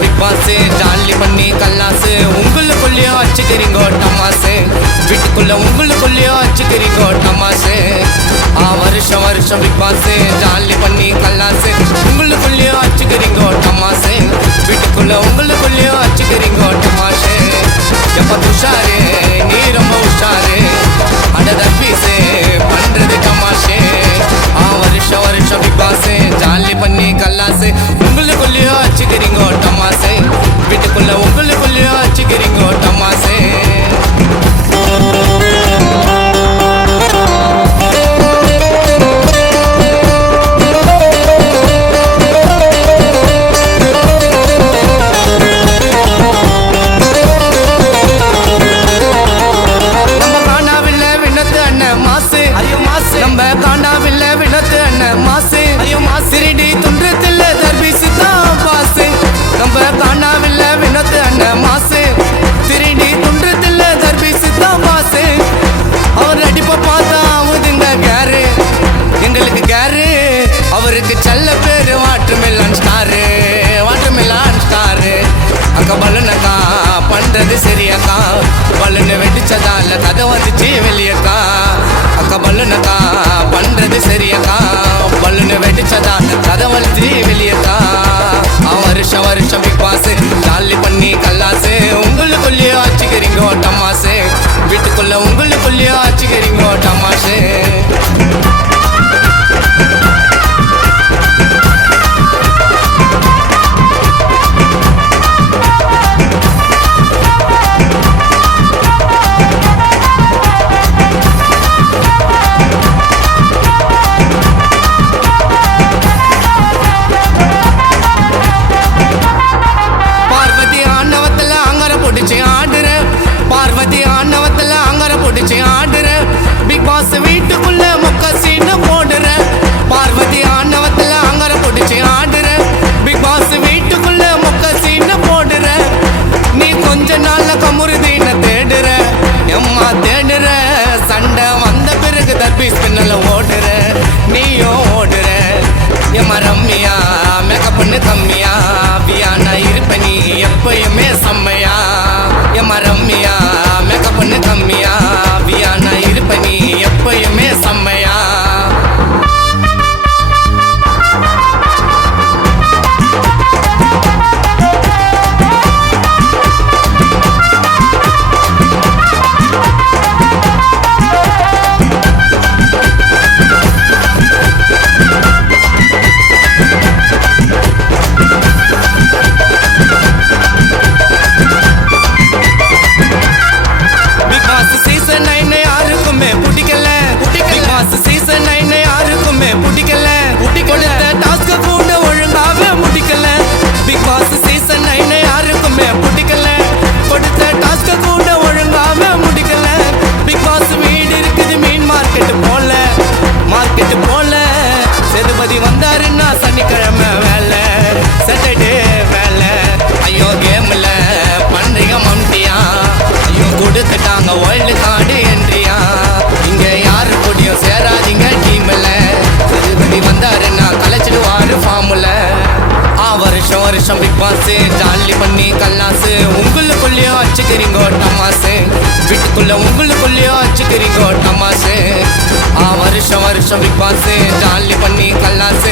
big pass jolly பண்ணி கல்லாசு உங்களுக்குள்ளேயும் வச்சுக்கிறீங்கோ டமாசு வீட்டுக்குள்ள உங்களுக்குள்ளேயும் வச்சுக்கிறீங்கோ டமாசு வருஷம் வருஷம் பிக் பாஸ் ஜாலி பண்ணி கல்லாசு உங்களுக்குள்ளேயும் வச்சுக்கிறீங்கோ டமாசு வீட்டுக்குள்ள உங்களுக்குள்ளேயும் வச்சுக்கிறீங்கோ டமாசு எப்ப உஷாரு நீ ரொம்ப உஷாரு அட தப்பீசு பண்றது டமாசு வருஷம் வருஷம் பிக் பாஸ் ஜாலி பண்ணி கல்லாசு உங்களுக்குள்ளேயும் வச்சுக்கிறீங்கோ டமாசு வீட்டுக்குள்ள உங்களுக்குள்ளேயும் வச்சுக்கிறீங்கோ டமாசு அவருக்கு செல்ல பேரு வாட்டர்மெலன் ஸ்டாரு அக்கா பலூனக்கா பண்றது சரியக்கா பலூனை வெடிச்சதால கதை வந்துச்சு வெளியக்கா அக்கா பலூனக்கா பண்றது சரியக்கா பலூனை வெடிச்சதால கதை வந்துச்சு வெளியக்கா வருஷம் வருஷம் பிக் பாஸ் ஜாலி பண்ணி கல்லாசு உங்களுக்குள்ளேயோ வச்சுக்கிறீங்கோ டமாசு வீட்டுக்குள்ள உங்களுக்குள்ளேயோ வச்சுக்கிறீங்கோ டமாசு பிக் பாஸ் வீட்டுக்குள்ள முக்க சீனு போடுற பார்வதி ஆணவத்துல அங்கர பிடிச்சி ஆடுற பிக் பாஸ் வீட்டுக்குள்ள முக்க சீனு போடுற நீ கொஞ்ச நாள்ல கமுருதீன தேடுற எம்மா தேடுற சண்டை வந்த பிறகு தர்பீஸ் பின்னல ஓடுற நீயும் ஓடுற எம்மா ரம்மியா மேக்கப்னு கம்மியா வியானா இருப்ப நீ எப்பயுமே செம்மையா எம்மா ரம்மியா மேக்கப்னு கம்மியா வியானா இருப்ப நீ எப்பயுமே செம்மையா வந்தாருன்னா சனிக்கிழமை வேலை சாட்டர்டே வேலை ஐயோ கேம்ல பண்றீங்க மம்டியா ஐயோ கொடுத்துட்டாங்க வேர்ல்டு கார்டு என்ட்ரியா இங்க யாரு கூடயும் சேராதீங்க டீம்ல சதுபதி வந்தாருன்னா கலைச்சிடுவாரு ஃபார்முல வருஷம் வருஷம் பிக் பாஸ் ஜாலி பண்ணி கல்லாசு உங்களுக்குள்ளேயும் வச்சுக்கிறீங்கோ டமாசு வீட்டுக்குள்ள உங்களுக்குள்ளேயும் வச்சுக்கிறீங்கோ டமாசு வருஷம் வருஷம் பிக் பாஸ் ஜாலி பண்ணி கல்லாசு